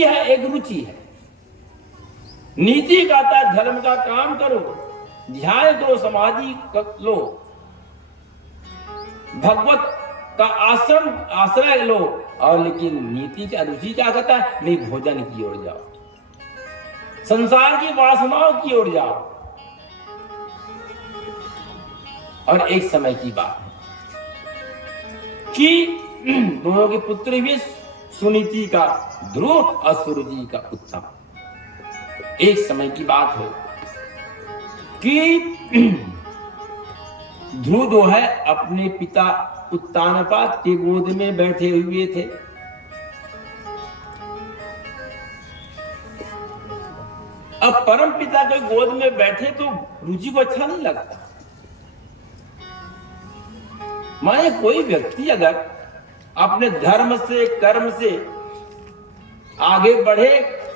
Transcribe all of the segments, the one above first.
है, एक रुचि है। नीति कहता है धर्म का काम करो, ध्यान करो, समाधि लो, भगवत का आश्रय लो। और लेकिन नीति का रुचि क्या कहता है? नहीं, भोजन की ओर जाओ, संसार की वासनाओं की ओर जाओ। और एक समय की बात है कि दोनों के पुत्र भी सुनीति का ध्रुव और सूर्य का उत्तम। एक समय की बात है कि ध्रुव जो है अपने पिता उत्तानपाद के गोद में बैठे हुए थे। अब परम पिता के गोद में बैठे तो रुचि को अच्छा नहीं लगता। माने कोई व्यक्ति अगर अपने धर्म से कर्म से आगे बढ़े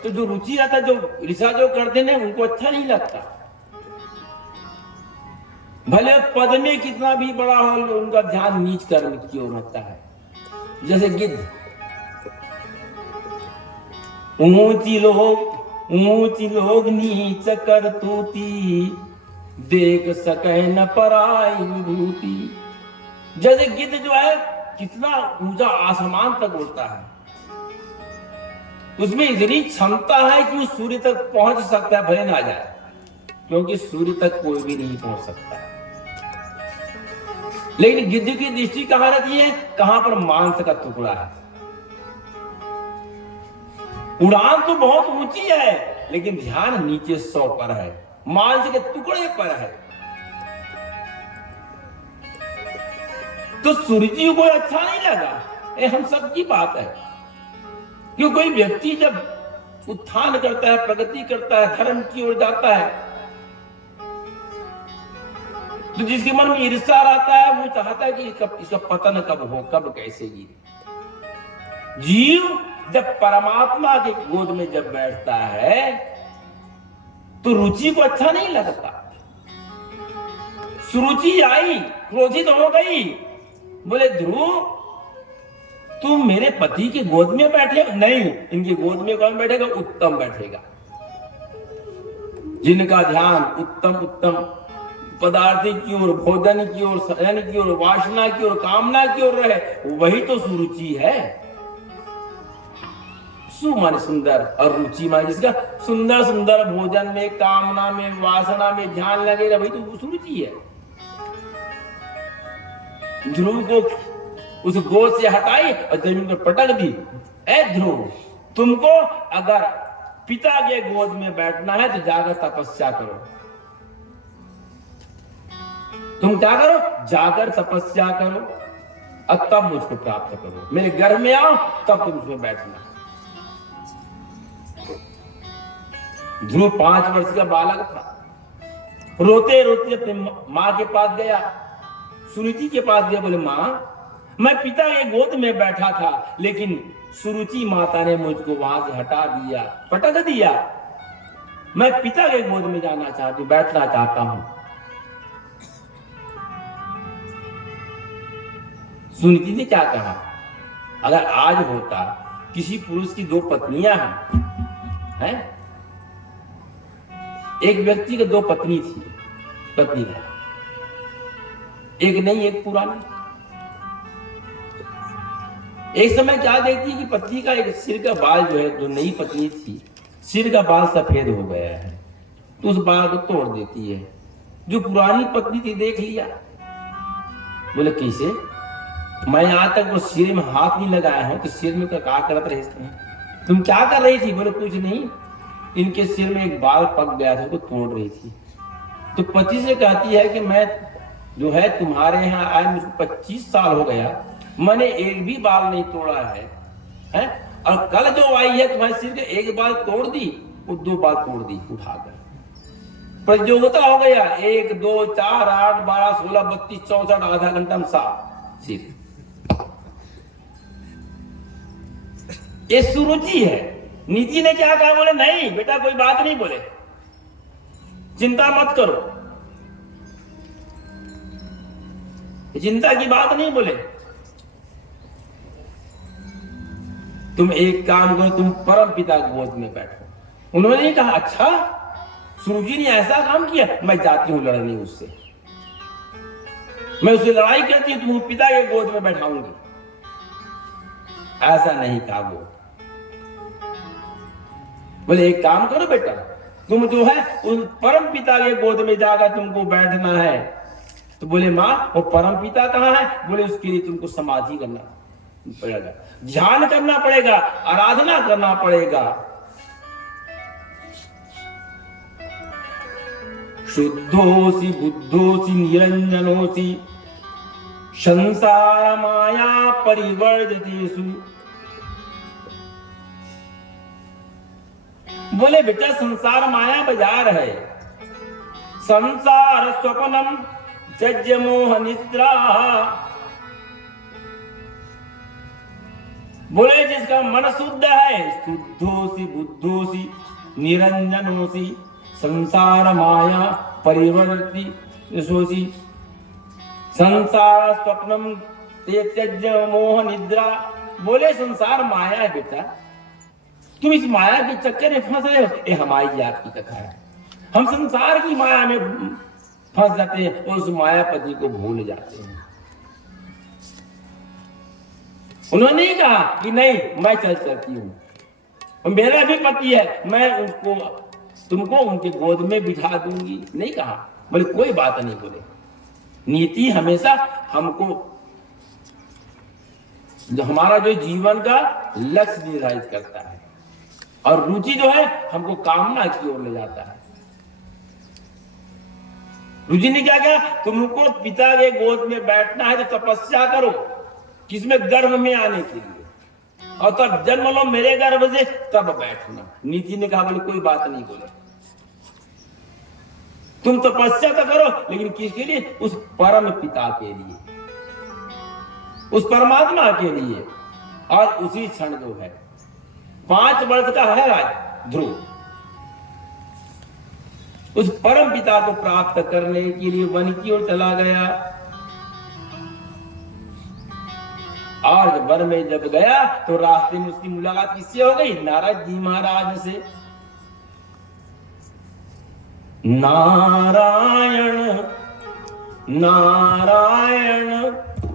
तो जो रुचि आता है, जो ऋषा जो करते हैं उनको अच्छा नहीं लगता। भले पद में कितना भी बड़ा हो, उनका ध्यान नीच कर्म की ओर होता है। जैसे गिद्ध, ऊंची लोग नीच करतूती, देख सके न पराई विभूति। जैसे गिद्ध जो है कितना ऊंचा आसमान तक उड़ता है, उसमें इतनी क्षमता है कि वो सूर्य तक पहुंच सकता है, भले ना जाए, क्योंकि सूर्य तक कोई भी नहीं पहुंच सकता। लेकिन गिद्ध की दृष्टि कहां रहती है? कहां पर मांस का टुकड़ा है। उड़ान तो बहुत ऊंची है, लेकिन ध्यान नीचे 100 पर है, मांस के टुकड़े पर है। तो सूर्य जी को अच्छा नहीं लगा। ये हम सबकी बात है कि कोई व्यक्ति जब उत्थान करता है, प्रगति करता है, धर्म की ओर जाता है, तो जिसके मन में ईर्ष्या रहता है वो चाहता है कि इसका पतन कब हो, कब कैसे गिरे। जीव जब परमात्मा के गोद में जब बैठता है तो रुचि को अच्छा नहीं लगता। सुरुचि आई, क्रोधित हो गई, बोले ध्रुव तुम मेरे पति के गोद में बैठे हो? नहीं, इनके गोद में कौन बैठेगा? उत्तम बैठेगा, जिनका ध्यान उत्तम उत्तम पदार्थ की ओर, भोजन की ओर, शयन की ओर, वासना की ओर, कामना की ओर रहे, वही तो सुरुचि है। सु माने सुंदर और रुचि माने जिसका सुंदर सुंदर भोजन में, कामना में, वासना में ध्यान लगेगा, वही तो सुरुचि है। ध्रुव को उस गोद से हटाई और जमीन पर पटक दी। ए ध्रुव, तुमको अगर पिता के गोद में बैठना है तो जाकर तपस्या करो। तुम क्या करो? जाकर तपस्या करो और तब मुझको प्राप्त करो। मेरे घर में आओ, तब तुम उसमें बैठना। ध्रुव 5 वर्ष का बालक था। रोते रोते अपने माँ के पास गया, सुरुचि के पास गया। बोले माँ, मैं पिता के गोद में बैठा था, लेकिन सुरुचि माता ने मुझको वहां से हटा दिया, पटक दिया। मैं पिता के गोद में जाना चाहती हूँ, बैठना चाहता हूं। सुनीति ने क्या कहा? अगर आज होता किसी पुरुष की 2 पत्नियां हैं, एक व्यक्ति की 2 पत्नी थी, पत्नी है, एक नहीं एक पुरानी। एक समय क्या देखती कि पत्नी का एक सिर का बाल जो है, जो नई पत्नी थी, सिर का बाल सफेद हो गया है, तो उस बाल को तोड़ देती है। जो पुरानी पत्नी थी देख लिया, बोले कैसे? मैं आज तक वो सिर में हाथ नहीं लगाया हूं, तो सिर में क्या करत रही तुम? क्या कर रही थी? बोले कुछ नहीं, इनके सिर में एक बाल पक गया था, उसको तोड़ रही थी। तो पति से कहती है कि मैं जो है तुम्हारे यहाँ आए मुझको 25 साल हो गया, मैंने एक भी बाल नहीं तोड़ा है? और कल जो आई है तुम्हारे सिर के एक बाल तोड़ दी, वो 2 बाल तोड़ दी उठाकर। प्रतियोगिता हो गया, 1 2 4 8 12 16 32 64 आधा घंटा में 7 सिर। ये सुरुचि है। नीति ने क्या कहा? बोले नहीं बेटा, कोई बात नहीं, बोले चिंता मत करो, चिंता की बात नहीं। बोले तुम एक काम करो, तुम परम पिता गोद में बैठो। उन्होंने कहा अच्छा सुरुचि ने ऐसा काम किया, मैं जाती हूं लड़ने उससे, मैं उससे लड़ाई करती हूं, तुम पिता के गोद में बैठाऊंगी। ऐसा नहीं कहा वो। बोले एक काम करो बेटा, तुम जो है उस परम पिता के गोद में जाकर तुमको बैठना है। तो बोले माँ वो परम पिता कहाँ है? बोले उसके लिए तुमको समाधि करना पड़ेगा, ध्यान करना पड़ेगा, आराधना करना पड़ेगा। शुद्धोसी बुद्धोसी निरंजनोसी संसार माया परिवर्तितेषु। बोले बेटा संसार माया बाजार है, संसार स्वप्नम जज्य मोह निद्रा। बोले जिसका मन शुद्ध है, शुद्धोसी बुद्धोसी निरंजनोसी संसार माया परिवर्तितेषु। संसार स्वप्नम त्यज्य मोह निद्रा। बोले संसार माया है बेटा, तुम इस माया के चक्कर में फंस रहे हो। ये हमारी जात की कथा है, हम संसार की माया में फंस जाते हैं और उस मायापति को भूल जाते हैं। उन्होंने कहा कि नहीं मैं चलती हूं, मेरा भी पति है, मैं उसको तुमको उनके गोद में बिठा दूंगी। नहीं कहा, बोले कोई बात नहीं। बोले नीति हमेशा हमको जो हमारा जो जीवन का लक्ष्य निर्धारित करता है और रुचि जो है हमको कामना की ओर ले जाता है। रुचि ने क्या कहा, तुमको पिता के गोद में बैठना है तो तपस्या करो, किसमें गर्भ में आने के लिए, और तब जन्म लो मेरे गर्भ से, तब बैठना। नीति ने कहा बोले कोई बात नहीं। बोले तुम तपस्या तो करो, लेकिन किसके लिए? उस परम पिता के लिए, उस परमात्मा के लिए। और उसी क्षण जो है 5 वर्ष का है आज ध्रुव, उस परम पिता को प्राप्त करने के लिए वन की ओर चला गया। और जब वन में जब गया तो रास्ते में उसकी मुलाकात किससे हो गई? नारद जी महाराज से। नारायण नारायण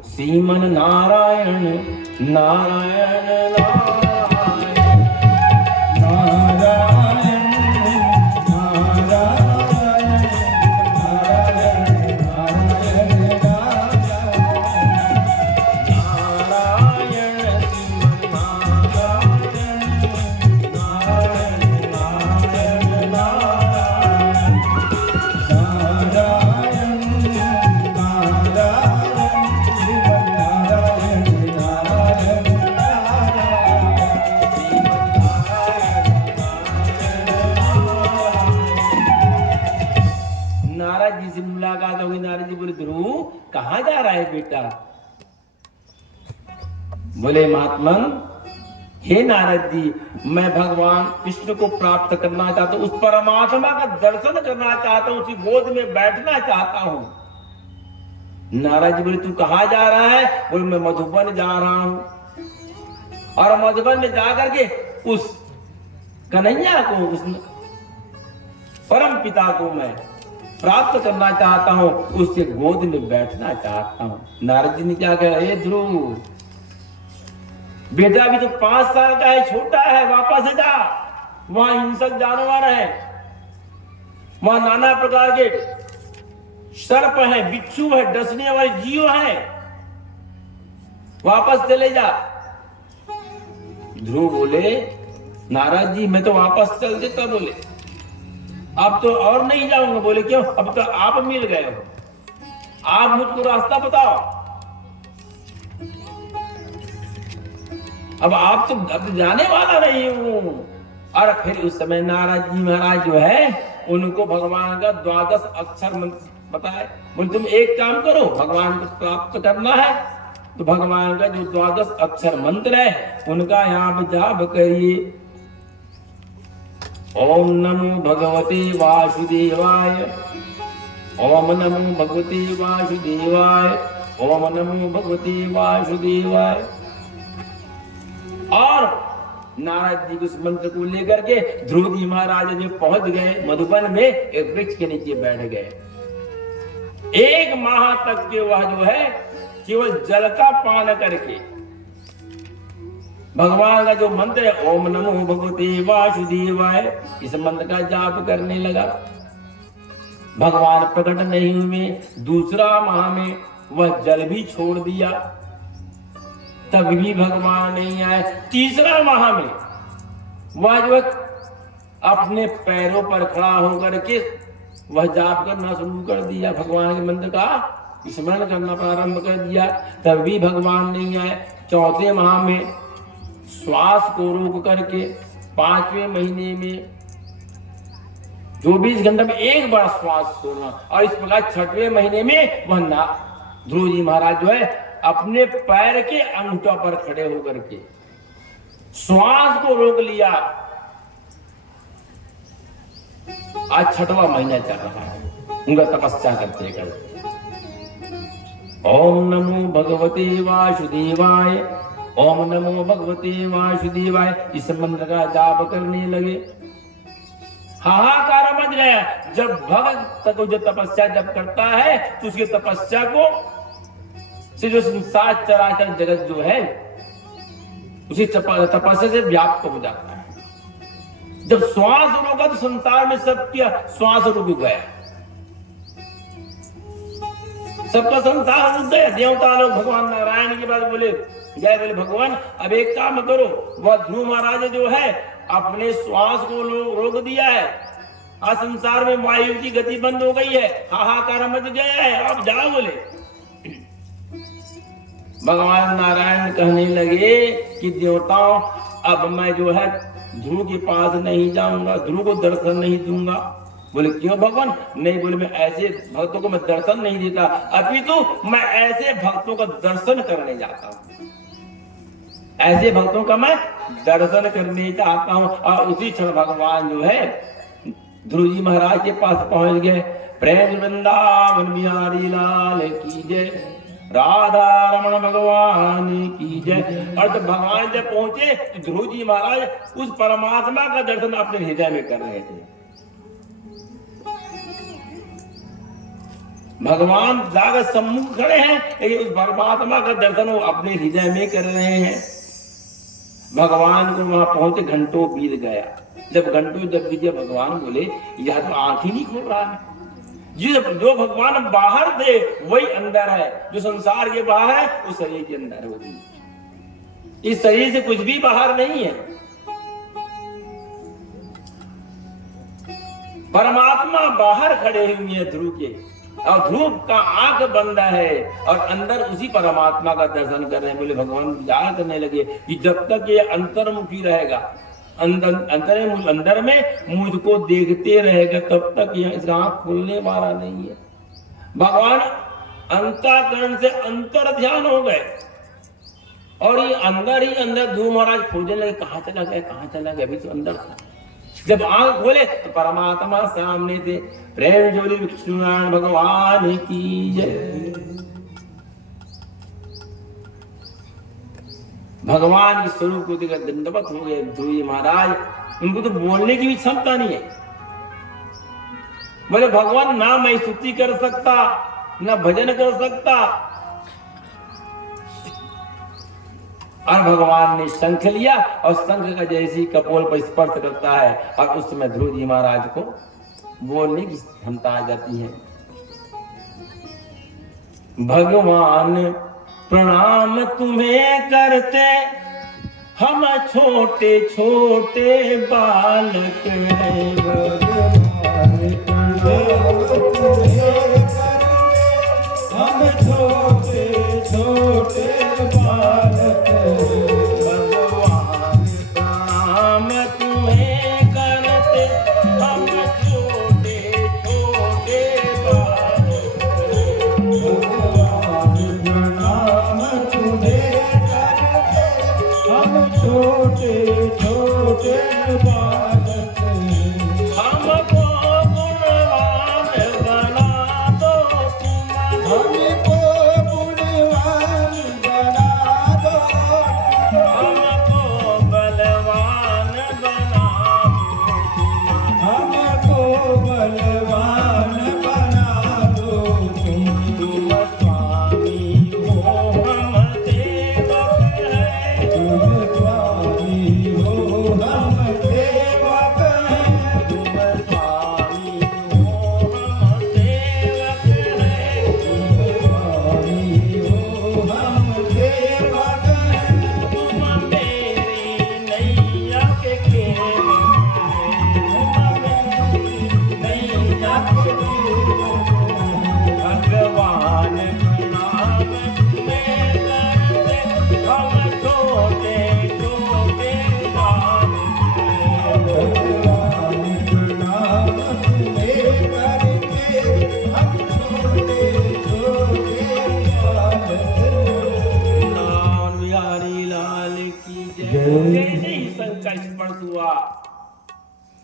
श्रीमन नारायण नारायण नारायण कहां जा रहा है बेटा? बोले महात्मन हे नारद जी, मैं भगवान कृष्ण को प्राप्त करना चाहता हूं, उस परमात्मा का दर्शन करना चाहता हूं, उसी गोद में बैठना चाहता हूं। नारद जी बोले तू कहां जा रहा है? बोले मैं मधुबन जा रहा हूं, और मधुबन में जाकर के उस कन्हैया को, उस परम पिता को मैं प्राप्त करना चाहता हूं, उसके गोद में बैठना चाहता हूं। नारद जी ने क्या कहा, हे ध्रुव बेटा अभी तो 5 साल का है, छोटा है, वापस जा, वहां हिंसक जानवर है, वहां नाना प्रकार के सर्प है, बिच्छू है, डसने वाले जीव है, वापस चले जा। ध्रुव बोले नारद जी मैं तो वापस चल देता। बोले अब तो और नहीं जाऊंगा। बोले क्यों? अब तो आप मिल गए हो, आप मुझको रास्ता बताओ। अब तो जाने वाला नहीं हूं। और फिर उस समय नारद जी महाराज जो है उनको भगवान का 12 अक्षर मंत्र बताए। बोले तुम एक काम करो, भगवान को प्राप्त करना है तो भगवान का जो 12 अक्षर मंत्र है उनका यहाँ जाप करिए। ओम नमो भगवते वासुदेवाय, ओम नमो भगवते वासुदेवाय, ओम नमो भगवते वासुदेवाय। और नारद जी उस मंत्र को लेकर के ध्रुव जी महाराज जो पहुंच गए मधुबन में, एक वृक्ष के नीचे बैठ गए। 1 माह तक के वह जो है केवल जल का पान करके भगवान का जो मंत्र है ओम नमो भगवते वासुदेवाय, इस मंत्र का जाप करने लगा। भगवान प्रकट नहीं हुए। दूसरा माह में वह जल भी छोड़ दिया, तब भी भगवान नहीं आए। तीसरा माह में वह जो अपने पैरों पर खड़ा होकर के वह जाप करना शुरू कर दिया, भगवान के मंत्र का स्मरण करना प्रारंभ कर दिया, तब भी भगवान नहीं आए। चौथे माह में श्वास को रोक करके 5वें महीने में 24 घंटे में एक बार श्वास छोड़ना, और इस प्रकार 6वें महीने में वह ध्रुव जी महाराज जो है अपने पैर के अंगूठों पर खड़े होकर के श्वास को रोक लिया। आज 6वां महीना चल रहा है उनका तपस्या करते करते। ओम नमो भगवते वासुदेवाय, ओम नमो भगवते वासुदेवाय, इस मंत्र का जाप करने लगे। हाहाकार मच गया। जब भक्त जो तपस्या जब करता है तो उसकी तपस्या को से जो संसार चराचर जगत जो है उसी तपस्या से व्याप्त हो जाता है। जब श्वास रोका तो संसार में सबका श्वास रुक गया, सबका संसार रुक गया। देवता लोग भगवान नारायण के पास बोले जय, बोले भगवान अब एक काम करो, वह ध्रुव महाराज जो है अपने श्वास को रोक दिया है, आज संसार में वायु की गति बंद हो गई है, हाहाकार मच गया है, अब जाओ। बोले भगवान नारायण कहने लगे कि देवताओं अब मैं जो है ध्रुव के पास नहीं जाऊंगा, ध्रुव को दर्शन नहीं दूंगा। बोले क्यों भगवान? नहीं, बोले मैं ऐसे भक्तों को मैं दर्शन नहीं देता, अपितु मैं ऐसे भक्तों का दर्शन करने जाता हूँ, ऐसे भक्तों का मैं दर्शन करने चाहता हूँ। और उसी क्षण भगवान जो है ध्रुव जी महाराज के पास पहुंच गए। प्रेम वृंदावन बिहारी लाल की जय, राधा रमण भगवान की जय। और जब भगवान जब पहुंचे तो ध्रुव जी महाराज उस परमात्मा का दर्शन अपने हृदय में कर रहे थे। भगवान जाकर सम्मुख खड़े हैं, लेकिन उस परमात्मा का दर्शन वो अपने हृदय में कर रहे हैं। भगवान को वहां पहुंचे घंटों बीत गया। जब घंटों जब बीते भगवान बोले यह तो आंख ही नहीं खोल रहा है। जो भगवान बाहर थे वही अंदर है, जो संसार के बाहर है वो शरीर के अंदर होगी। इस शरीर से कुछ भी बाहर नहीं है। परमात्मा बाहर खड़े हुए हैं ध्रुव के, और ध्रुव का आंख बंद है और अंदर उसी परमात्मा का दर्शन कर रहे हैं। बोले भगवान विचार करने लगे कि जब तक ये अंतर्मुखी रहेगा, अंदर में मुझको देखते रहेगा, तब तक यह इसका आंख खुलने वाला नहीं है। भगवान अंतःकरण से अंतर ध्यान हो गए और ये अंदर ही अंदर ध्रुव महाराज खोजने लगे, कहाँ चला गया, कहाँ चला गया, अभी तो अंदर था। जब आंख खोले तो परमात्मा सामने थे। प्रेम जोड़ी विष्णुनारायण भगवान की जय। भगवान के स्वरूप को देखकर दंडवत हो गए ध्रुव महाराज। उनको तो बोलने की भी क्षमता नहीं है। बोले भगवान ना मैं स्तुति कर सकता, ना भजन कर सकता। और भगवान ने शंख लिया और शंख का जैसी कपोल पर स्पर्श करता है और उस समय ध्रुव जी महाराज को बोलने की क्षमता आ जाती है। भगवान प्रणाम तुम्हें करते, हम छोटे छोटे बालक हैं। भगवान प्रणाम तुम्हें करते, हम छोटे छोटे बालक हैं। भगवान प्रणाम तुम्हें करते, हम छोटे छोटे बालक हैं। छोटे छोटे बालक हमको गुणवान बना दो तुम, हमको गुणवान बना दो, हमको बलवान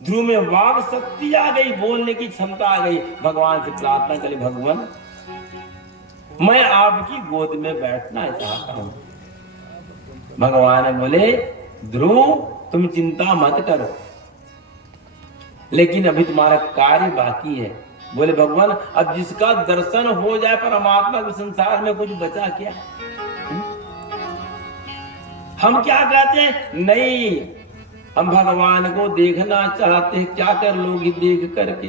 ध्रुव में वाक शक्ति आ गई, बोलने की क्षमता आ गई। भगवान से प्रार्थना करी, भगवान मैं आपकी गोद में बैठना चाहता हूं। भगवान बोले ध्रुव तुम चिंता मत करो, लेकिन अभी तुम्हारा कार्य बाकी है। बोले भगवान अब जिसका दर्शन हो जाए परमात्मा के, संसार में कुछ बचा क्या? हम क्या कहते हैं, नहीं हम भगवान को देखना चाहते हैं, क्या कर लोगे देख करके?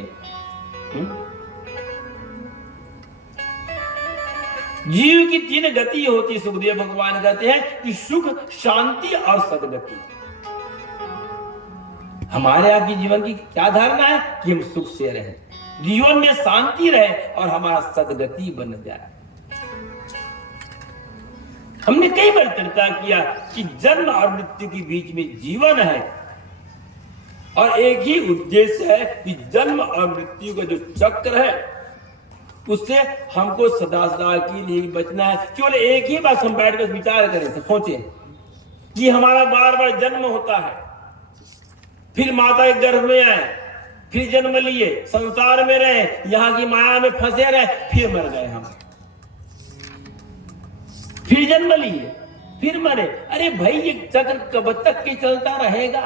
जीव की 3 गति होती, सुखदेव भगवान कहते हैं कि सुख, शांति और सदगति। हमारे यहाँ की जीवन की क्या धारणा है कि हम सुख से रहें, जीवन में शांति रहे और हमारा सदगति बन जाए। हमने कई बार चर्चा किया कि जन्म और मृत्यु के बीच में जीवन है और एक ही उद्देश्य है कि जन्म और मृत्यु का जो चक्र है उससे हमको सदा सदा के लिए बचना है। केवल एक ही बात हम बैठकर विचार करें, सोचें कि हमारा बार बार जन्म होता है, फिर माता के गर्भ में आए, फिर जन्म लिए, संसार में रहे, यहाँ की माया में फंसे रहे, फिर मर गए हम, फिर जन्म लिए, फिर मरे। अरे भाई ये चक्र कब तक के चलता रहेगा?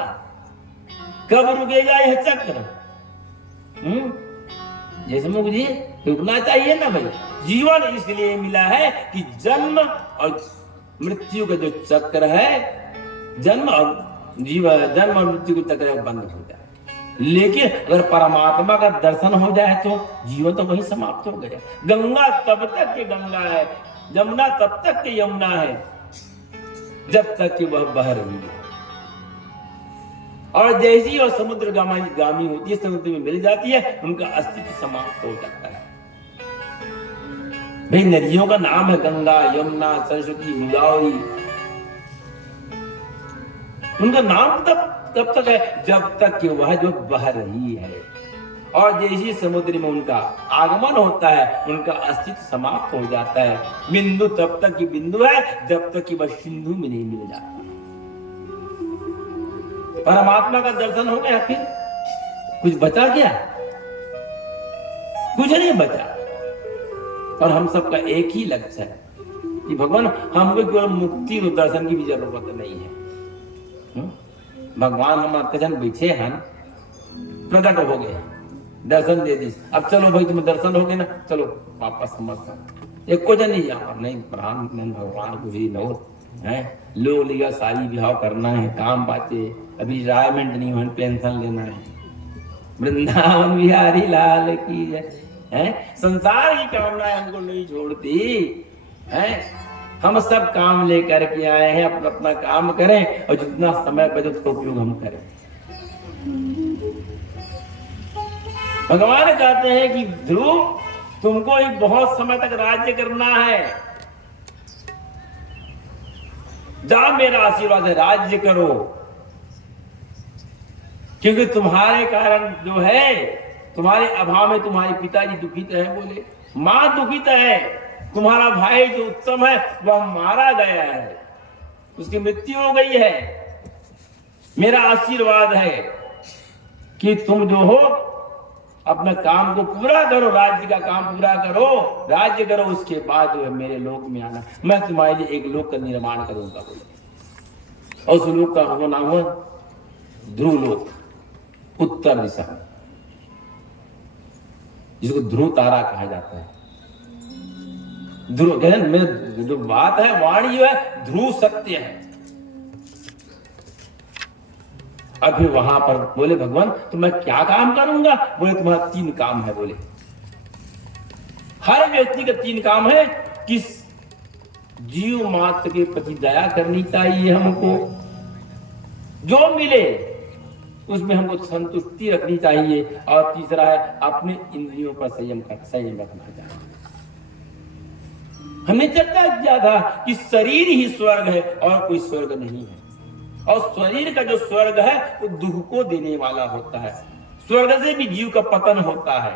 कब रुकेगा यह चक्र? जैसे मुझे रुकना चाहिए ना भाई। जीवन इसलिए मिला है कि जन्म और मृत्यु का जो चक्र है, जन्म और मृत्यु का चक्र बंद हो जाए। लेकिन अगर परमात्मा का दर्शन हो जाए तो जीवन तो वही समाप्त हो गया। गंगा तब तक के गंगा है, यमुना तब तक के यमुना है जब तक कि वह बह रही है। और जैसी वह समुद्र गामी होती है, समुद्र में मिल जाती है, उनका अस्तित्व समाप्त हो जाता है। भाई नदियों का नाम है गंगा, यमुना, सरस्वती, गोदावरी। उनका नाम तब तक है जब तक कि वह जो बह रही है। और जैसे समुद्र में उनका आगमन होता है, उनका अस्तित्व समाप्त हो जाता है। बिंदु तब तक की बिंदु है जब तक कि वह सिंधु में नहीं मिल जाता। परमात्मा का दर्शन हो गया, फिर कुछ बचा क्या? कुछ नहीं बचा। और हम सबका एक ही लक्ष्य है कि भगवान हमको केवल मुक्ति और दर्शन की भी जरूरत नहीं है। भगवान हम कजन बैठे हैं, प्रकट हो गए, दर्शन दे दी। अब चलो भाई तुम्हें दर्शन हो गए ना, चलो वापस समझ एक को जन नहीं जाओ, नहीं प्राण भगवान को भी नो है। लोग लिया शादी ब्याह करना है, काम बातें, अभी रिटायरमेंट नहीं हो, पेंशन लेना है। वृंदावन बिहारी लाल की है। संसार की कामना हमको नहीं छोड़ती है। हम सब काम लेकर के आए हैं, अपना अपना काम करें और जितना समय बचे उसका उपयोग हम करें। भगवान कहते हैं कि ध्रुव तुमको ही बहुत समय तक राज्य करना है, जा मेरा आशीर्वाद है, राज्य करो। क्योंकि तुम्हारे कारण जो है, तुम्हारे अभाव में तुम्हारे पिताजी दुखित है, बोले मां दुखित है, तुम्हारा भाई जो उत्तम है वह मारा गया है, उसकी मृत्यु हो गई है। मेरा आशीर्वाद है कि तुम जो हो अपना काम को पूरा करो, राज्य का काम पूरा करो, राज्य करो, उसके बाद जो है मेरे लोक में आना, मैं तुम्हारे लिए एक लोक का निर्माण करूंगा। और उस लोक का वो नाम हुआ ध्रुव लोक, उत्तर दिशा, जिसको ध्रुव तारा कहा जाता है। ध्रुव में जो बात है, वाणी जो है ध्रुव सत्य है। अब फिर वहां पर बोले भगवान तो मैं क्या काम करूंगा? बोले तुम्हारा 3 काम है। बोले हर व्यक्ति का 3 काम है कि जीव मात्र के प्रति दया करनी चाहिए, हमको जो मिले उसमें हमको संतुष्टि रखनी चाहिए, और तीसरा है अपने इंद्रियों पर संयम रखना चाहिए। हमने चर्चा किया था कि शरीर ही स्वर्ग है और कोई स्वर्ग नहीं है, और शरीर का जो स्वर्ग है वो दुख को देने वाला होता है। स्वर्ग से भी जीव का पतन होता है।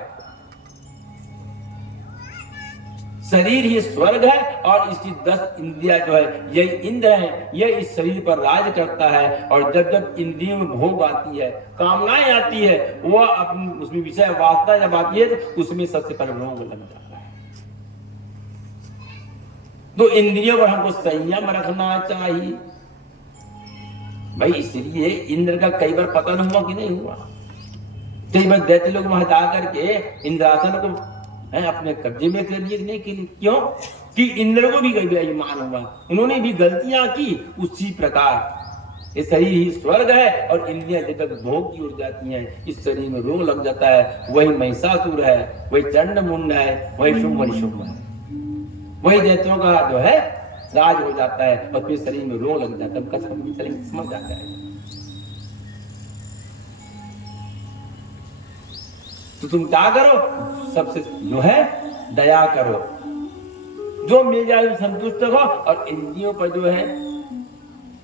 शरीर ही स्वर्ग है और इसकी 10 इंद्रियां जो है यही इंद्र है, यह इस शरीर पर राज करता है। और जब जब इंद्रियों में भोग आती है, कामनाएं आती है, वह अपनी उसमें विषय वासना जब आती है तो उसमें सबसे पहले रोग लग जाता है। तो इंद्रियों पर हमको संयम रखना चाहिए भाई। इसलिए इंद्र का कई बार पतन हुआ कि नहीं हुआ, कई बार दैत्य लोग वहां जाकर के इंद्रासन को अपने कब्जे में कर लिए नहीं के लिए। क्यों कि इंद्र को भी कई अभिमान हुआ, उन्होंने भी गलतियां की। उसी प्रकार ये शरीर ही स्वर्ग है और इंद्रियां जब तक भोग की ओर जाती हैं, इस शरीर में रोग लग जाता है। वही महिषासुर है, वही चंड मुंड है, वही शुंभ निशुंभ है, वही दैत्यों का जो है राज हो जाता है और फिर शरीर में रोग लग जाता है। कथा शरीर समझ जाता है। तो तुम क्या करो, सबसे जो है दया करो, जो मिल जाए संतुष्ट हो और इंद्रियों पर जो है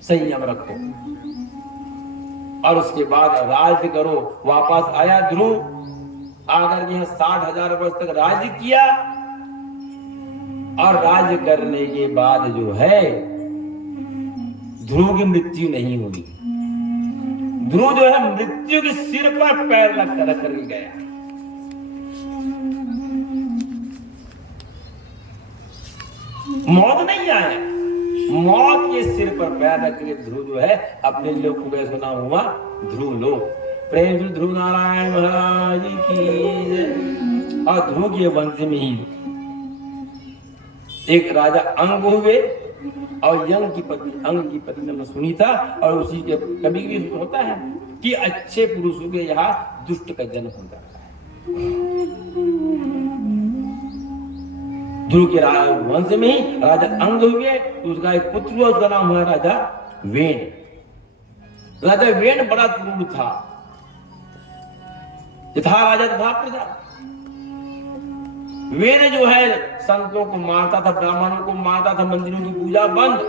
संयम रखो। और उसके बाद राज्य करो। वापस आया ध्रुव, आकर यहां 60,000 वर्ष तक राज्य किया और राज्य करने के बाद जो है ध्रुव की मृत्यु नहीं हुई। ध्रुव जो है मृत्यु के सिर पर पैर रख कर गया। मौत नहीं आया, मौत के सिर पर पैर रख के ध्रुव जो है अपने लोक को कैसे नाम हुआ ध्रुव लोक। प्रेम से ध्रुव नारायण महाराज की जय। और ध्रुव के वंश में ही एक राजा अंग हुए और यंग की पत्नी अंग की पत्नी ने सुनी था। और उसी के कभी भी होता है कि अच्छे पुरुषों के यहाँ दुष्ट का जन्म हो जाता है। ध्रुव के वंश में ही राजा अंग हुए, उसका एक पुत्र हुआ, उसका नाम हुआ राजा वेन। राजा वेन बड़ा क्रूर था, यथा राजा तथा प्रजा। वेन जो है संतों को मारता था, ब्राह्मणों को मारता था, मंदिरों की पूजा बंद,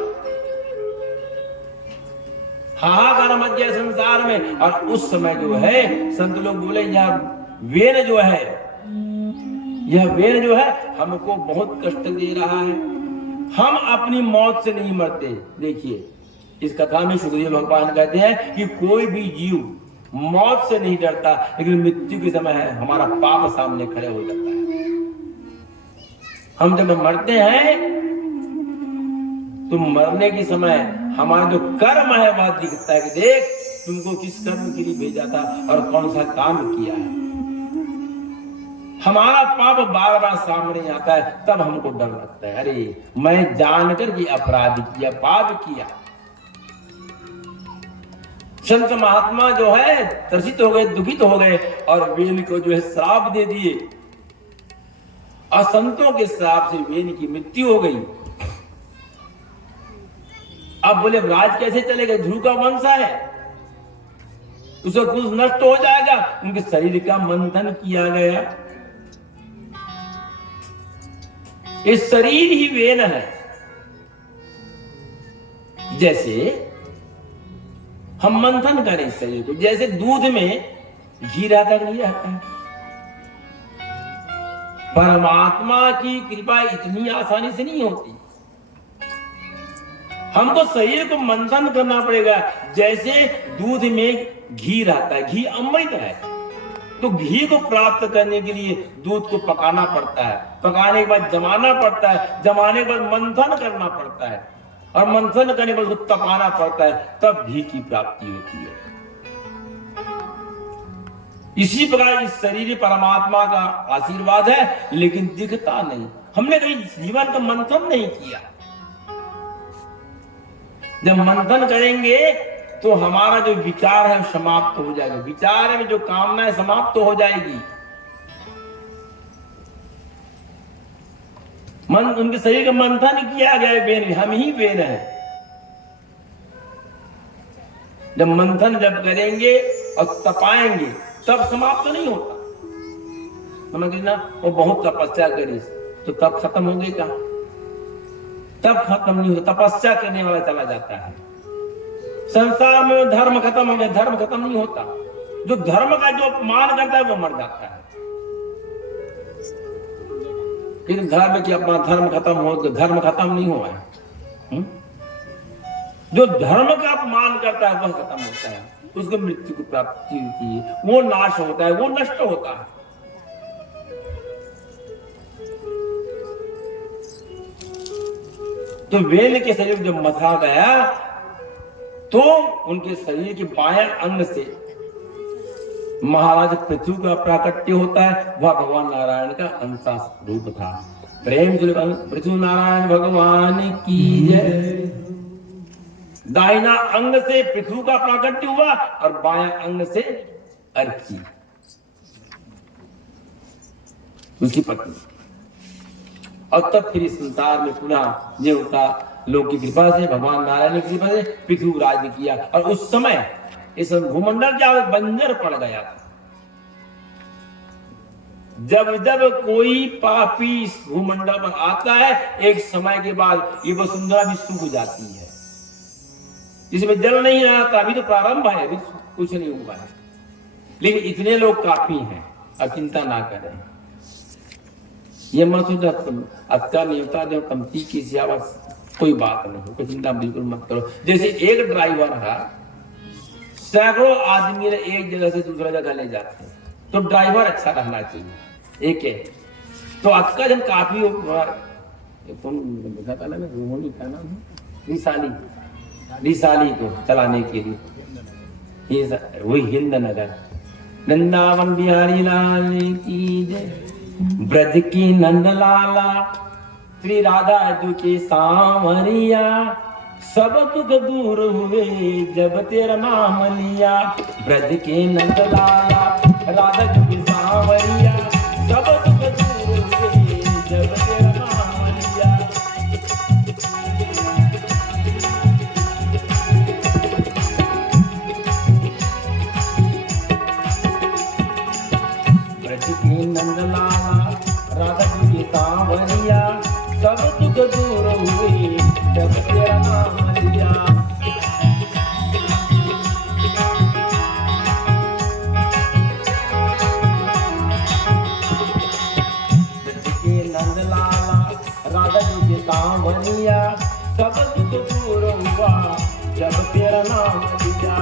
हाहाकार मच गया संसार में। और उस समय जो है संत लोग बोले यह वेन जो है हमको बहुत कष्ट दे रहा है, हम अपनी मौत से नहीं मरते। देखिए इस कथा में सुखदेव भगवान कहते हैं कि कोई भी जीव मौत से नहीं डरता, लेकिन मृत्यु के समय है हमारा पाप सामने खड़े हो जाता है। हम जब मरते हैं तो मरने के समय हमारा जो कर्म है वह दिखता है कि देख तुमको किस कर्म के लिए भेजा था और कौन सा काम किया है। हमारा पाप बार बार सामने आता है, तब हमको डर लगता है, अरे मैं जानकर के अपराध किया, पाप किया। संत महात्मा जो है त्रसित हो गए, दुखित हो गए और वेन को जो है श्राप दे दिए और संतों के श्राप से वेन की मृत्यु हो गई। अब बोले राज कैसे चलेगा, ध्रुव का वंश है, उसका कुछ नष्ट हो जाएगा। उनके शरीर का मंथन किया गया। इस शरीर ही वेन है। जैसे हम मंथन करें इस शरीर को, जैसे दूध में घी रहता नहीं रहता है। परमात्मा की कृपा इतनी आसानी से नहीं होती, हमको शरीर को मंथन करना पड़ेगा। जैसे दूध में घी रहता है, घी अमृत है, तो घी को प्राप्त करने के लिए दूध को पकाना पड़ता है, पकाने के बाद जमाना पड़ता है, जमाने के बाद मंथन करना पड़ता है और मंथन करने के बाद उसको तपाना पड़ता है, तब घी की प्राप्ति होती है। इसी प्रकार इस शरीर परमात्मा का आशीर्वाद है, लेकिन दिखता नहीं। हमने कहीं जीवन का मंथन नहीं किया। जब मंथन करेंगे तो हमारा जो विचार है समाप्त हो जाएगा, विचार में जो कामना है समाप्त हो जाएगी। उनके शरीर का मंथन किया गया, वेन हम ही वेन है। जब मंथन जब करेंगे और तपाएंगे तब समाप्त तो नहीं होता। समझ ना, वो बहुत तपस्या करी तो तब खत्म हो गई, क्या तब खत्म नहीं होता, तपस्या करने वाला चला जाता है। संसार में धर्म खत्म हो गया, धर्म खत्म नहीं होता। जो धर्म का जो अपमान करता है वो मर जाता है। लेकिन धर्म की अपना धर्म खत्म हो तो धर्म खत्म नहीं हुआ है। जो धर्म का अपमान करता है वह खत्म होता है, उसको मृत्यु की प्राप्ति होती है, वो नाश होता है, वो नष्ट होता है। तो वेल के शरीर जब मथा गया तो उनके शरीर के बाएं अंग से महाराज पृथ्वी का प्राकट्य होता है, वह भगवान नारायण का अंश रूप था। प्रेम से पृथ्वी नारायण भगवान की जय। दाहिना अंग से पृथ्वी का प्राकट्य हुआ और बाएं अंग से अर्ची उसकी पत्नी। और तब फिर इस संसार में पुनः देवता लोग की कृपा से, भगवान नारायण की कृपा से पृथ्वी राज्य किया। और उस समय इस भूमंडल क्या बंजर पड़ गया था। जब जब कोई पापी इस भूमंडल पर आता है, एक समय के बाद ये वसुंधरा भी सूख जाती है। इसमें जल नहीं रहा था, अभी तो प्रारंभ है, अभी कुछ नहीं हुआ है, लेकिन इतने लोग काफी हैं। अब चिंता ना करें, ये मत सोचो अच्छा नहीं होता जो कमती की सियावत, कोई बात नहीं, कोई चिंता बिल्कुल मत करो। जैसे एक ड्राइवर है, सैकड़ों आदमी एक जगह से दूसरा जगह ले जाते हैं, तो ड्राइवर अच्छा रहना चाहिए। एक है तो आज का जब काफी रिसाली को चलाने के लिए वही हिंद नगर। नंदावन बिहारी लाल की जय। ब्रज की नंद लाला श्री राधा जी के सांवरिया, सब दुख दूर हुए जब तेरा नाम लिया। ब्रज के नंद लाला राधा जी के सांवरिया, सब दुख दूर हुए जब तेरा नाम लिया। ब्रज के नंद लाला राधा जी के सांवरिया, सब दुख दूर हुए जब तेरा नाम लिया। ब्रज के नंद लाला राधा जी के सांवरिया, सब दुख दूर हुआ जब तेरा नाम लिया।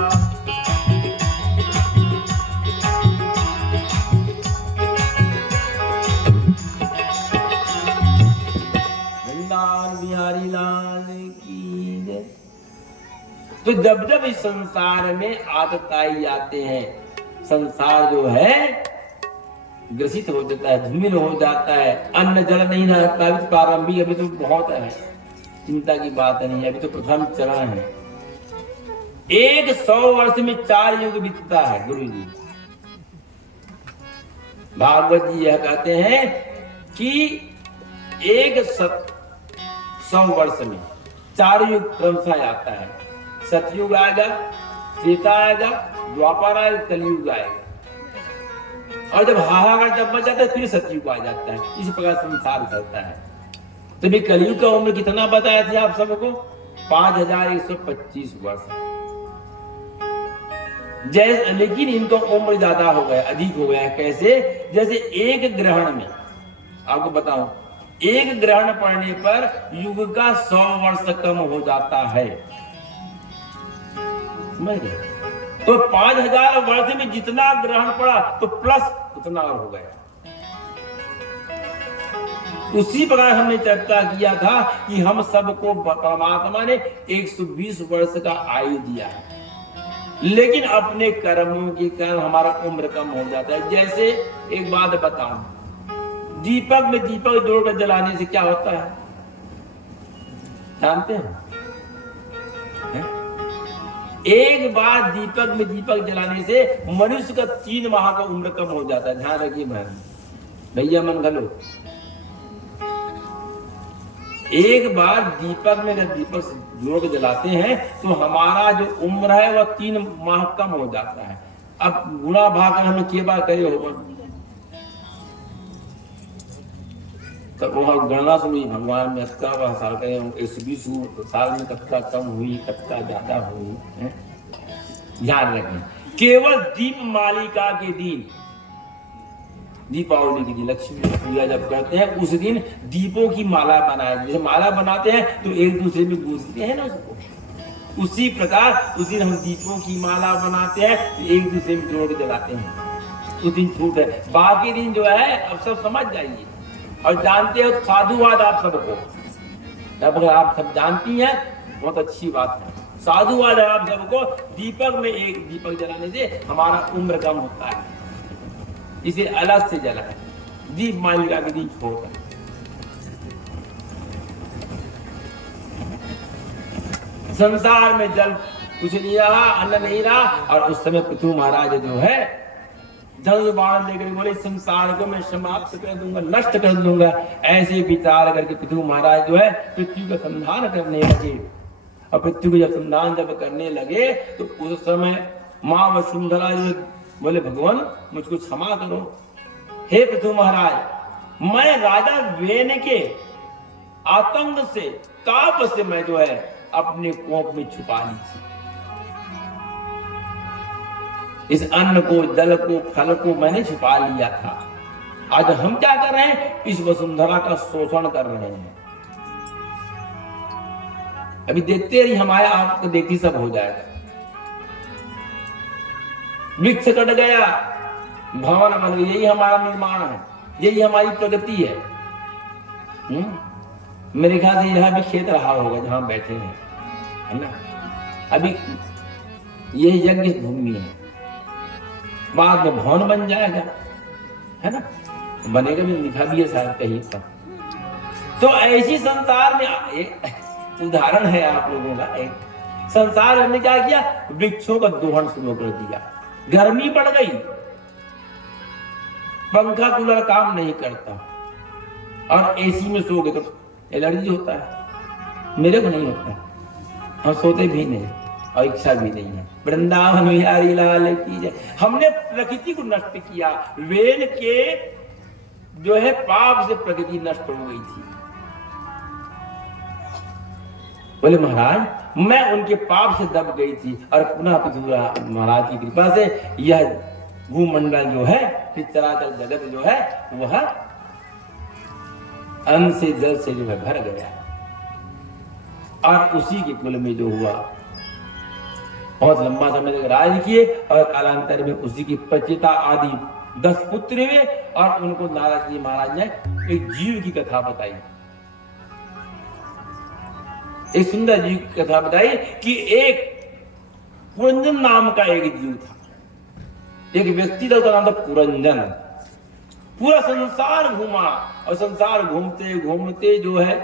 बिहारी लाल की जय। तो जब जब इस संसार में आदत आई जाते हैं, संसार जो है ग्रसित हो जाता है, धूमिल हो जाता है, अन्न जल नहीं रहता। अभी तो प्रारंभिक, अभी तो बहुत है, चिंता की बात नहीं है, अभी तो प्रथम चरण है। 100 वर्ष में 4 युग बीतता है। गुरु जी भागवत जी यह कहते हैं कि 100 वर्ष में 4 युग क्रमशः आता है। सतयुग आएगा, त्रेता आएगा, द्वापर आएगा, कलयुग आएगा। और जब हाहाकार जब मच जाता है फिर सतयुग आ जाता है। इस प्रकार संसार चलता है। तो भी कलयुग का उम्र कितना बताया था आप सबको? 5125 वर्ष। जैसे लेकिन इनका उम्र ज्यादा हो गया, अधिक हो गया। कैसे? जैसे एक ग्रहण में आपको बताऊं, एक ग्रहण पड़ने पर युग का 100 वर्ष कम हो जाता है। तो 5000 वर्ष में जितना ग्रहण पड़ा तो प्लस उतना हो गया। उसी प्रकार हमने चर्चा किया था कि हम सबको परमात्मा ने 120 वर्ष का आयु दिया है, लेकिन अपने कर्मों के कारण हमारा उम्र कम हो जाता है। जैसे एक बात बताऊं, दीपक में दीपक जोड़कर जलाने से क्या होता है जानते हैं? एक बार दीपक में दीपक जलाने से मनुष्य का 3 माह का उम्र कम हो जाता है। ध्यान रखिए भैया मन गलो। एक बार दीपक में जब दीपक जोड़कर जलाते हैं तो हमारा जो उम्र है वह 3 माह कम हो जाता है। अब गुणा भाग हमें के बार करे होगा, तो वह गणना सुनी भगवान में 80 साल का 120 साल में कत्ता कम हुई, कत्ता ज्यादा हुई। ध्यान रखें, केवल दीप मालिका के दिन दीपावली के दिन लक्ष्मी पूजा जब करते हैं उस दिन दीपों की माला बनाए, जैसे माला बनाते हैं तो एक दूसरे में गूंथते हैं ना उसको, उसी प्रकार उस दिन हम दीपों की माला बनाते हैं तो एक दूसरे में जोड़ के जलाते हैं। उस दिन छूट है, बाकी दिन जो है अब सब समझ जाइए और जानते हो साधुवाद आप सबको, अगर आप सब जानती हैं बहुत अच्छी बात है, साधुवाद है आप सबको। दीपक में एक दीपक जलाने से हमारा उम्र कम होता है, इसे अलग से जलाए दीप मालिका के दिन छोड़कर। संसार में जल कुछ नहीं रहा, अन्न नहीं रहा, और उस समय पृथु महाराज जो है धनुष बाण लेकर बोले संसार को मैं समाप्त कर दूंगा, नष्ट कर दूंगा। ऐसे विचार करके पृथु महाराज जो है पृथ्वी का संधान करने लगे, और पृथ्वी को जब संधान जब करने लगे तो उस समय मां वसुंधरा जो बोले भगवान मुझको क्षमा करो, हे पृथु महाराज मैं राजा वेन के आतंक से ताप से मैं जो है अपने कोप में छुपा ली थी, इस अन्न को जल को फल को मैंने छुपा लिया था। आज हम क्या कर रहे हैं, इस वसुंधरा का शोषण कर रहे हैं। अभी देखते रही हमारे आपको देखती सब हो जाएगा। वृक्ष कट गया भवन बन गया, यही हमारा निर्माण है, यही हमारी प्रगति है। मेरे ख्याल से यह भी खेत रहा होगा जहां बैठे हैं, है ना। अभी यही यज्ञ भूमि है, बाद में भवन बन जाएगा, है ना, बनेगा भी, लिखा भी है शायद कहीं पर। तो ऐसी संसार में एक उदाहरण है आप लोगों का, एक संसार हमने क्या किया, वृक्षों का दोहन शुरू कर दिया, गर्मी बढ़ गई, पंखा कूलर काम नहीं करता और एसी में सो गए तो एलर्जी होता है, मेरे को नहीं होता, हम सोते भी नहीं और इच्छा भी नहीं है। वृंदावन बिहारी लाल की जय। हमने प्रकृति को नष्ट किया, वेद के जो है पाप से प्रकृति नष्ट हो गई थी। बोले महाराज मैं उनके पाप से दब गई थी और पुनः पृथ्वी महाराज की कृपा से यह भूमंडल जो है, चराचर जगत जो है वह अन्न से जल से जो है भर गया, और उसी के कुल में जो हुआ बहुत लंबा समय तक राज किए, और कालांतर में उसी की प्रचेता आदि 10 पुत्र हुए, और उनको नारद जी महाराज ने एक जीव की कथा बताई, एक सुंदर जीव की कथा बताई कि एक पुरंजन नाम का एक जीव था, एक व्यक्ति था, उसका नाम था पुरंजन। पूरा संसार घूमा, और संसार घूमते घूमते जो है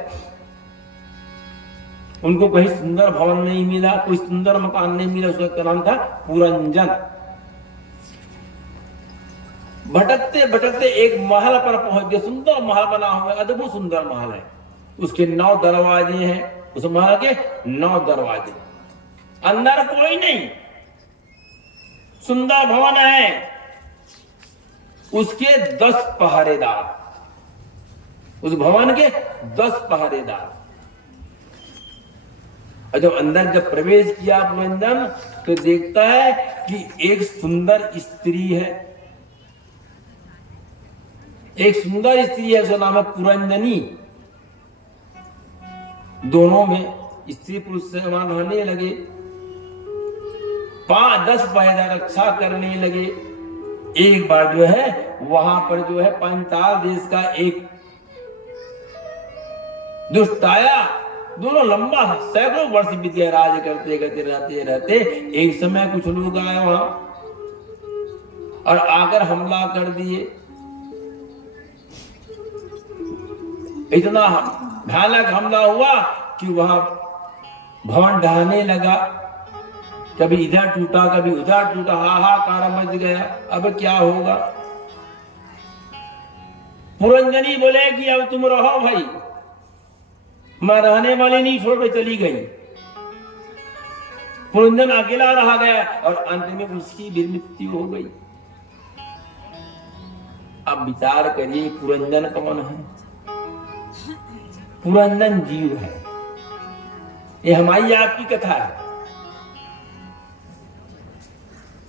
उनको कहीं सुंदर भवन नहीं मिला, कोई सुंदर मकान नहीं मिला, उसका नाम था पुरंजन। भटकते भटकते एक महल पर पहुंच गए, सुंदर महल बना हुआ है, अद्भुत सुंदर महल है, उसके 9 दरवाजे हैं, उस महल के 9 दरवाजे, अंदर कोई नहीं, सुंदर भवन है, उसके 10 पहरेदार, उस भवन के 10 पहरेदार। और जब अंदर जब प्रवेश किया पुरंजन तो देखता है कि एक सुंदर स्त्री है, एक सुंदर स्त्री है, उसका नाम है पुरंजनी। दोनों में स्त्री पुरुष से समान रहने लगे, 5-10 पहरेदार रक्षा करने लगे। एक बार जो है वहां पर जो है पंचाल देश का एक दुष्ट आया, दोनों लंबा सैकड़ों वर्ष बीत गए, राज करते करते रहते रहते एक समय कुछ लोग आए वहां और आकर हमला कर दिए। इतना भयानक हमला हुआ कि वहां भवन ढहने लगा, कभी इधर टूटा कभी उधर टूटा, हाहाकार मच गया। अब क्या होगा? पुरंजनी बोले कि अब तुम रहो भाई, मैं रहने वाली नहीं, छोड़ के चली गई। पुरंजन अकेला रह गया और अंत में उसकी भी मृत्यु हो गई। अब विचार करिए पुरंजन कौन है? पुरंजन जीव है। ये हमारी आपकी कथा है।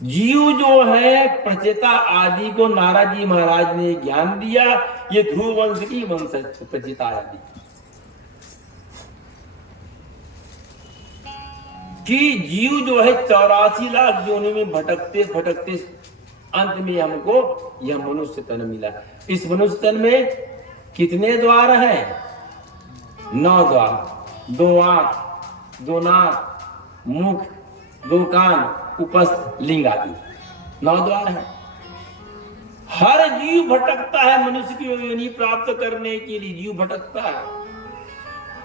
जीव जो है प्रचेता आदि को नारद जी महाराज ने ज्ञान दिया। ये ध्रुव वंश की वंश प्रचेता आदि कि जीव जो है 84 लाख योनि में भटकते भटकते अंत में हमको यह मनुष्य तन मिला। इस मनुष्य तन में कितने द्वार हैं? 9 द्वार, 2 आंख, 2 नाक, मुख, 2 कान, उपस्थ, लिंग आदि 9 द्वार हैं। हर जीव भटकता है मनुष्य की योनि प्राप्त करने के लिए, जीव भटकता है।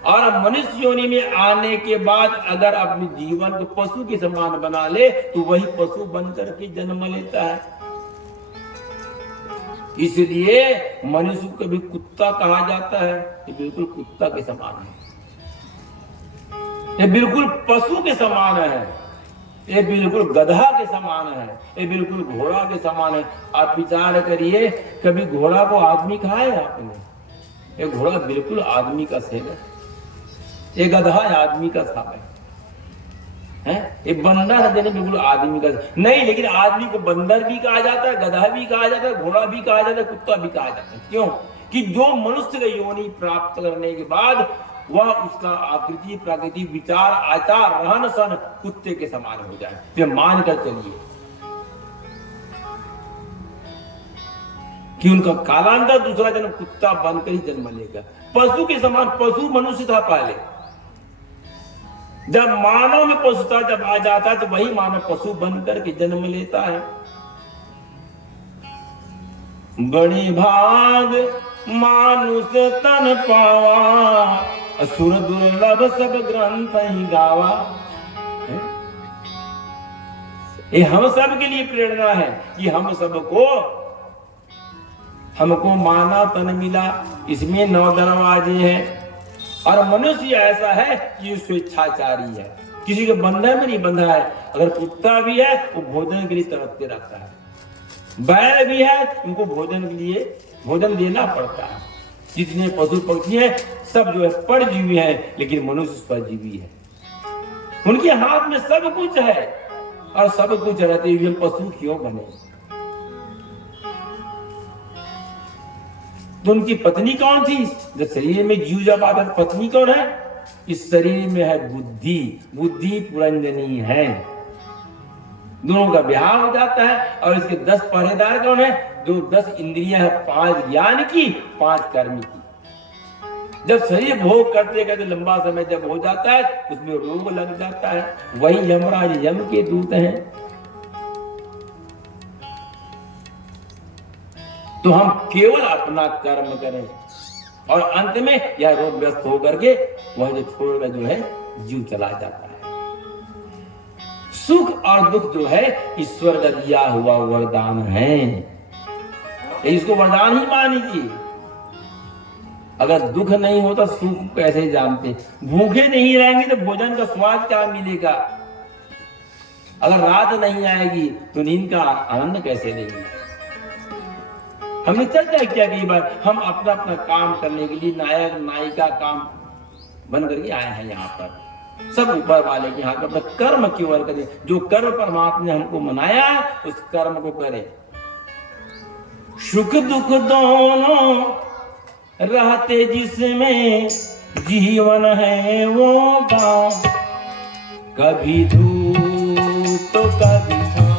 और मनुष्य योनि में आने के बाद अगर अपने जीवन को पशु के समान बना ले तो वही पशु बनकर के जन्म लेता है। इसलिए मनुष्य को कभी कुत्ता कहा जाता है, ये बिल्कुल कुत्ता के समान है, ये बिल्कुल पशु के समान है, ये बिल्कुल गधा के समान है, ये बिल्कुल घोड़ा के समान है। आप विचार करिए, कभी घोड़ा को आदमी कहा है आपने? ये घोड़ा बिल्कुल आदमी का सेव है, ये गधा आदमी का साप है, ये बंदर है बिल्कुल आदमी का नहीं। लेकिन आदमी को बंदर भी कहा जाता है, गधा भी कहा जाता है, घोड़ा भी कहा जाता है, कुत्ता भी कहा जाता है। क्यों? कि जो मनुष्य का योनि प्राप्त करने के बाद वह उसका आकृति, प्रकृति, विचार, आचार, रहन सहन कुत्ते के समान हो जाए, तो मानकर चलिए कि उनका कालांतर दूसरा जन्म कुत्ता बनकर ही जन्म लेगा। पशु के समान, पशु मनुष्य था पहले, जब मानव में पशुता जब आ जाता है तो वही मानव पशु बनकर के जन्म लेता है। बड़ी भाग मानुष तन पावा, असुर दुर्लभ सब ग्रंथ ही गावा। ये हम सब के लिए प्रेरणा है कि हम सबको, हमको मानव तन मिला, इसमें 9 दरवाजे हैं। और मनुष्य ऐसा है कि स्वेच्छाचारी है, किसी के बंधन में नहीं बंधा है। अगर कुत्ता भी है वो भोजन के लिए तड़पते रहता है, बैल भी है उनको भोजन के लिए भोजन देना पड़ता है। जितने पशु पक्षी हैं सब जो है परजीवी हैं, लेकिन मनुष्य परजीवी है। उनके हाथ में सब कुछ है और सब कुछ रहते हुए पशु क्यों बने? तो उनकी पत्नी कौन थी? जब शरीर में जीव जब आता है, पत्नी कौन है? इस शरीर में है बुद्धि, बुद्धि पुरंजनी है। दोनों का ब्याह हो जाता है और इसके 10 पहरेदार कौन है? जो 10 इंद्रियां हैं, 5 ज्ञान की, 5 कर्म की। जब शरीर भोग करते करते लंबा समय जब हो जाता है उसमें रोग लग जाता है, वही यमराज यम के दूत हैं। तो हम केवल अपना कर्म करें और अंत में यह रोग ग्रस्त होकर के वह जो छोड़कर जो है जीव चला जाता है। सुख और दुख जो है ईश्वर का दिया हुआ वरदान है, इसको वरदान ही मानिए। अगर दुख नहीं होता सुख कैसे जानते? भूखे नहीं रहेंगे तो भोजन का स्वाद क्या मिलेगा? अगर रात नहीं आएगी तो नींद का आनंद कैसे लेंगे? हमने चर्चा किया कई बार, हम अपना अपना काम करने के लिए नायक नायिका काम बन करके आए हैं यहाँ पर। सब ऊपर वाले के हाथ में अपना कर्म क्यों और करें? जो कर्म परमात्मा ने हमको मनाया है उस कर्म को करें। सुख दुख दोनों रहते जिसमें जीवन है वो गाँव, कभी धूप तो कभी छाँव,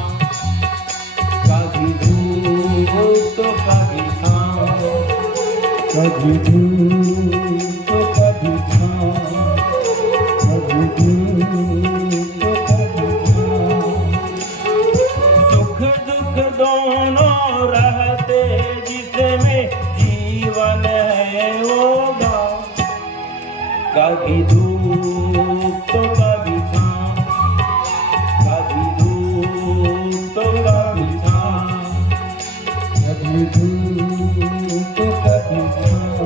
कभी धूप तो कभी छाँव, कभी धूप तो कभी छाँव, कभी धूप तो कभी छाँव। सुख दुख दोनों रहते जिसमें जीवन है वो गाँव, कभी धूप तो कभी छाँव, कभी धूप तो कभी छाँव, कभी धूप तो कभी छाँव,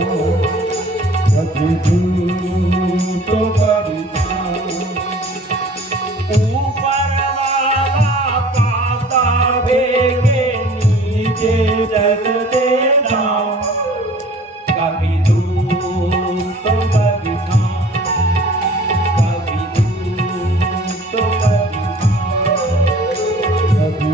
कभी धूप तो कभी छाँव। ऊपर वाला पाता भेगे नीचे जग दे दाँव, कभी धूप तो कभी छाँव, कभी धूप तो कभी छाँव, कभी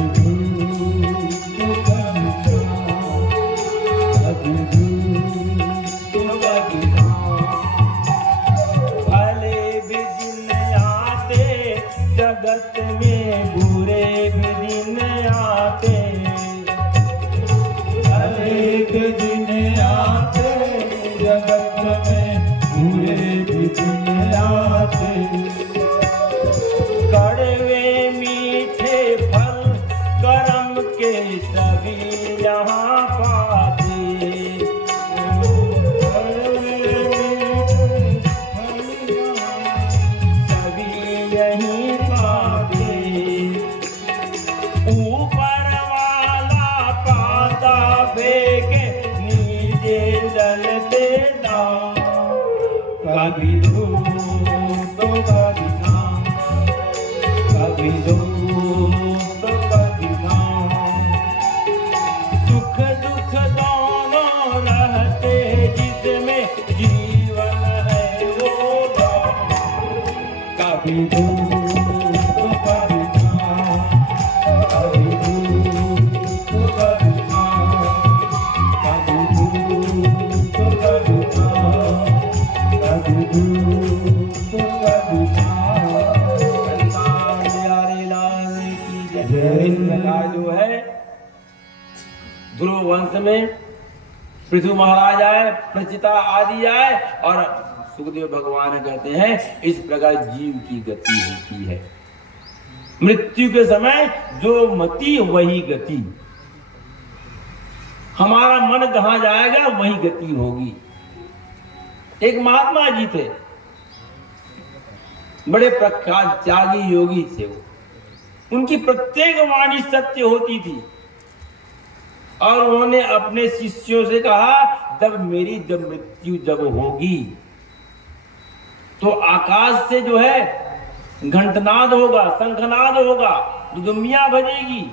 के सभी यहाँ पाते, सभी यहीं पाते। ऊपर वाला पाता फेंके, नीचे चलते दाम, कभी धूप तो कभी छाँव, कभी धूप तो कभी छाँव। सुख दुख दोनों रहते, जिसमें जीवन है वो दाम, कभी धूप तो कभी छाँव, कभी धूप तो कभी छाँव, कभी धूप तो कभी छाँव, कभी धूप तो कभी छाँव। संतान प्यारे लाल की जय। इस प्रकार जो है ध्रुव वंश में पृथु महाराज आए, प्रचिता आदि आए, और सुखदेव भगवान कहते हैं इस प्रकार जीव की गति होती है। मृत्यु के समय जो मति वही गति, हमारा मन कहां जाएगा वही गति होगी। एक महात्मा जी थे, बड़े प्रख्यात त्यागी योगी थे वो, उनकी प्रत्येक वाणी सत्य होती थी, और उन्होंने अपने शिष्यों से कहा जब मेरी मृत्यु जब होगी तो आकाश से जो है घंटनाद होगा, शंखनाद होगा, दुनिया बजेगी।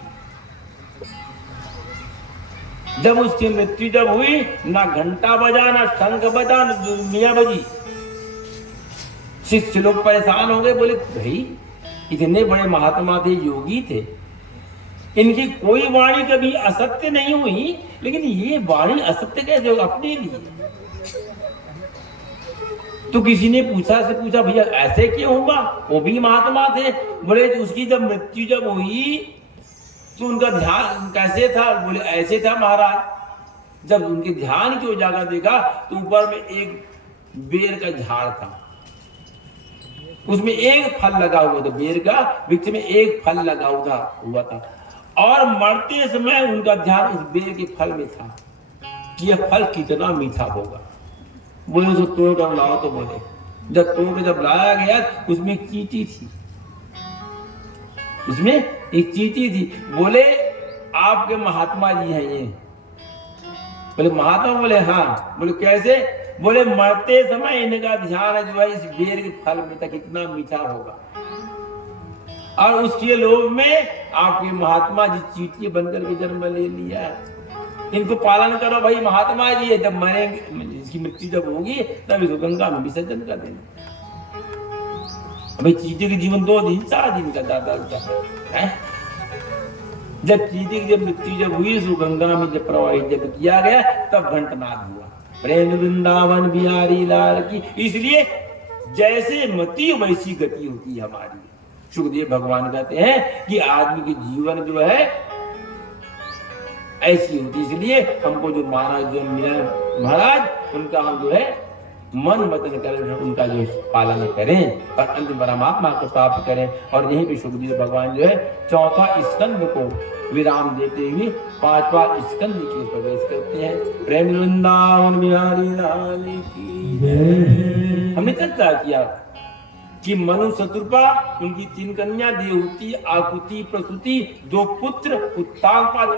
जब उसकी मृत्यु जब हुई, ना घंटा बजा, ना शंख बजा, ना दुनिया बजी। शिष्य लोग परेशान हो गए, बोले भाई इतने बड़े महात्मा थे, योगी थे, इनकी कोई वाणी कभी असत्य नहीं हुई, लेकिन ये वाणी असत्य कैसे होगा अपने लिए? तो किसी ने पूछा भैया ऐसे क्यों होगा? वो भी महात्मा थे, बोले उसकी जब मृत्यु जब हुई तो उनका ध्यान कैसे था? बोले ऐसे था महाराज, जब उनके ध्यान की जगह देखा तो ऊपर में एक बेर का झाड़ था, उसमें एक फल लगा हुआ था, बेर का वृक्ष में एक फल लगा हुआ था, और मरते समय उनका ध्यान उस बेर के फल में था कि यह फल कितना मीठा होगा। बोले उसको तोड़ कर लाओ, तो बोले जब तोड़ कर जब लाया गया उसमें एक चींटी थी, उसमें एक चींटी थी। बोले आपके महात्मा जी हैं ये? बोले महात्मा? बोले हाँ। बोले कैसे? बोले मरते समय इनका ध्यान जो है इस बेर के फल में था, कितना मीठा होगा, और उसके लोभ में आपके महात्मा जी चींटी बनकर के जन्म ले लिया। इनको पालन करो भाई, महात्मा जी है, जब मरेंगे, इसकी मृत्यु जब होगी तब इसको गंगा में विसर्जन कर देना। भाई चींटी के जीवन 2 दिन 4 दिन का ज्यादा है। जब चींटी की जब मृत्यु जब हुई, उसको गंगा में जब प्रवाहित जब किया गया, तब घंटनाद हुआ। प्रेम वृंदावन बिहारी लाल की। इसलिए जैसे मति वैसी गति होती है हमारी। सुखदेव भगवान कहते हैं कि आदमी के जीवन जो है ऐसी होती, इसलिए हमको जो माना जो मिला महाराज, उनका हम जो है मन वचन करें, उनका जो पालन करें और अंतिम परमात्मा को प्राप्त करें। और यहीं पे सुखदेव भगवान जो है 4वां स्कंद को विराम देते हुए 5वां स्कंद के प्रवेश करते हैं। प्रेम वृंदावन बिहारी लाल की जय। हमने चर्चा किया कि मनु शत्रुपा, उनकी 3 कन्या देवहूति, आकुति, प्रसूति, 2 पुत्र उत्तानपाद